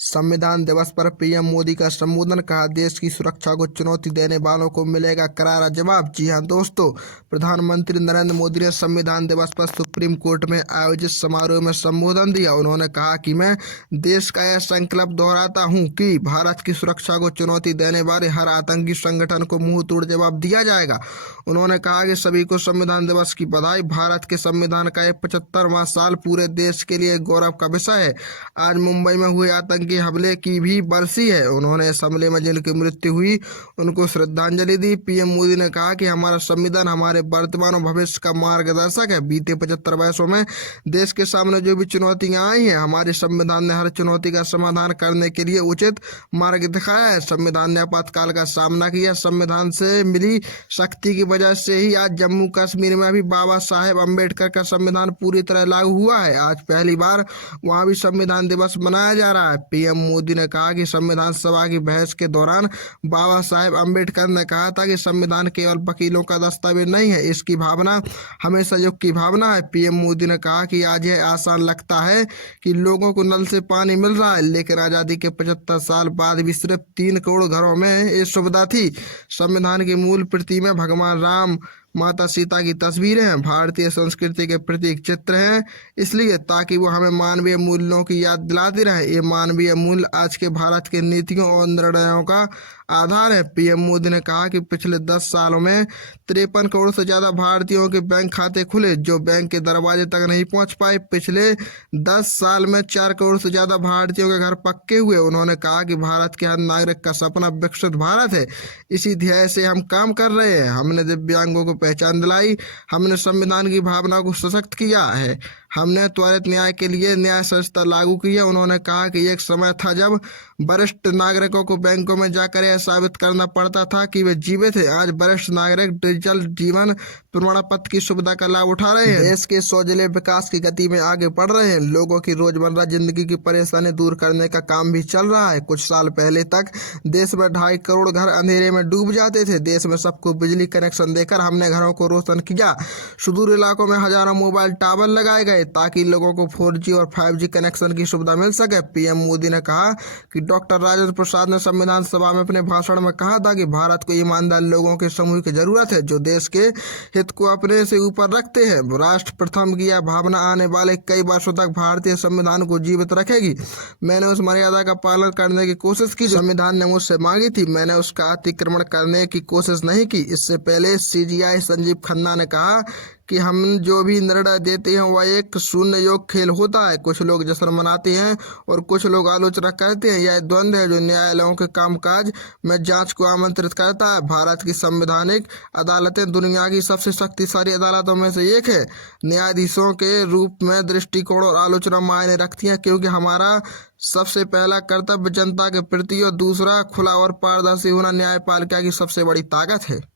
संविधान दिवस पर पीएम मोदी का संबोधन। कहा, देश की सुरक्षा को चुनौती देने वालों को मिलेगा करारा जवाब। जी हां दोस्तों, प्रधानमंत्री नरेंद्र मोदी ने संविधान दिवस पर सुप्रीम कोर्ट में आयोजित समारोह में संबोधन दिया। उन्होंने कहा कि मैं देश का यह संकल्प दोहराता हूं कि भारत की सुरक्षा को चुनौती देने वाले हर आतंकी संगठन को मुंह तोड़ जवाब दिया जाएगा। उन्होंने कहा कि सभी को संविधान दिवस की बधाई। भारत के संविधान का यह 75वां साल पूरे देश के लिए गौरव का विषय है। आज मुंबई में हुए आतंकी हमले की भी बरसी है। उन्होंने इस हमले में जिनकी मृत्यु हुई उनको श्रद्धांजलि दी। पीएम मोदी ने कहा कि हमारा संविधान हमारे वर्तमान और भविष्य का मार्गदर्शक है। बीते 75 वर्षों में देश के सामने जो भी चुनौतियां आई हैं, हमारे संविधान ने हर चुनौती का समाधान करने के लिए उचित मार्ग दिखाया है। संविधान ने आपातकाल का सामना किया। संविधान से मिली शक्ति की वजह से ही आज जम्मू कश्मीर में भी बाबा साहेब अम्बेडकर का संविधान पूरी तरह लागू हुआ है। आज पहली बार वहां भी संविधान दिवस मनाया जा रहा है। पीएम मोदी ने कहा कि संविधान सभा की बहस के दौरान बाबा साहेब अम्बेडकर ने कहा था कि संविधान केवल वकीलों का दस्तावेज नहीं है, इसकी भावना हमें सहयोग की भावना है। पीएम मोदी ने कहा कि आज यह आसान लगता है कि लोगों को नल से पानी मिल रहा है, लेकिन आजादी के 75 साल बाद भी सिर्फ 3 करोड़ घरों में ये सुविधा थी। संविधान की मूल प्रति में भगवान राम, माता सीता की तस्वीरें हैं, भारतीय संस्कृति के प्रतीक चित्र हैं, इसलिए ताकि वो हमें मानवीय मूल्यों की याद दिलाती रहे। ये मानवीय मूल्य आज के भारत के नीतियों और निर्णयों का आधार है। पीएम मोदी ने कहा कि पिछले 10 सालों में 53 करोड़ से ज्यादा भारतीयों के बैंक खाते खुले जो बैंक के दरवाजे तक नहीं पहुंच पाए। पिछले 10 साल में 4 करोड़ से ज्यादा भारतीयों के घर पक्के हुए। उन्होंने कहा कि भारत के हर नागरिक का सपना विकसित भारत है। इसी ध्येय से हम काम कर रहे हैं। हमने दिव्यांगों को पहचान दिलाई, हमने संविधान की भावना को सशक्त किया है, हमने त्वरित न्याय के लिए न्याय संस्था लागू किया। उन्होंने कहा कि एक समय था जब वरिष्ठ नागरिकों को बैंकों में जाकर यह साबित करना पड़ता था कि वे जीवित हैं। आज वरिष्ठ नागरिक डिजिटल जीवन प्रमाण पत्र की सुविधा का लाभ उठा रहे हैं, देश के सौजन्य विकास की गति में आगे बढ़ रहे हैं। लोगों की रोजमर्रा जिंदगी की परेशानी दूर करने का काम भी चल रहा है। कुछ साल पहले तक देश में 2.5 करोड़ घर अंधेरे में डूब जाते थे। देश में सबको बिजली कनेक्शन देकर हमने घरों को रोशन किया। सुदूर इलाकों में हजारों मोबाइल टावर लगाए गए ताकि लोगों को 4G और 5G कनेक्शन की सुविधा मिल सके। पीएम मोदी ने कहा कि डॉक्टर राजेंद्र प्रसाद ने संविधान सभा में अपने भाषण में कहा था कि भारत को ईमानदार लोगों के समूह की जरूरत है जो देश के हित को अपने से ऊपर रखते हैं। राष्ट्र प्रथम की यह भावना आने वाले कई वर्षों तक भारतीय संविधान को जीवित रखेगी। मैंने उस मर्यादा का पालन करने की कोशिश की जो संविधान ने मुझसे मांगी थी। मैंने उसका अतिक्रमण करने की कोशिश नहीं की। इससे पहले CGI संजीव खन्ना ने कहा कि हम जो भी निर्णय देते हैं वह एक शून्य योग खेल होता है। कुछ लोग जश्न मनाते हैं और कुछ लोग आलोचना करते हैं। यह द्वंद्व है जो न्यायालयों के कामकाज में जांच को आमंत्रित करता है। भारत की संवैधानिक अदालतें दुनिया की सबसे शक्तिशाली अदालतों में से एक है। न्यायाधीशों के रूप में दृष्टिकोण और आलोचना मायने रखती हैं, क्योंकि हमारा सबसे पहला कर्तव्य जनता के प्रति और दूसरा खुला और पारदर्शी होना न्यायपालिका की सबसे बड़ी ताकत है।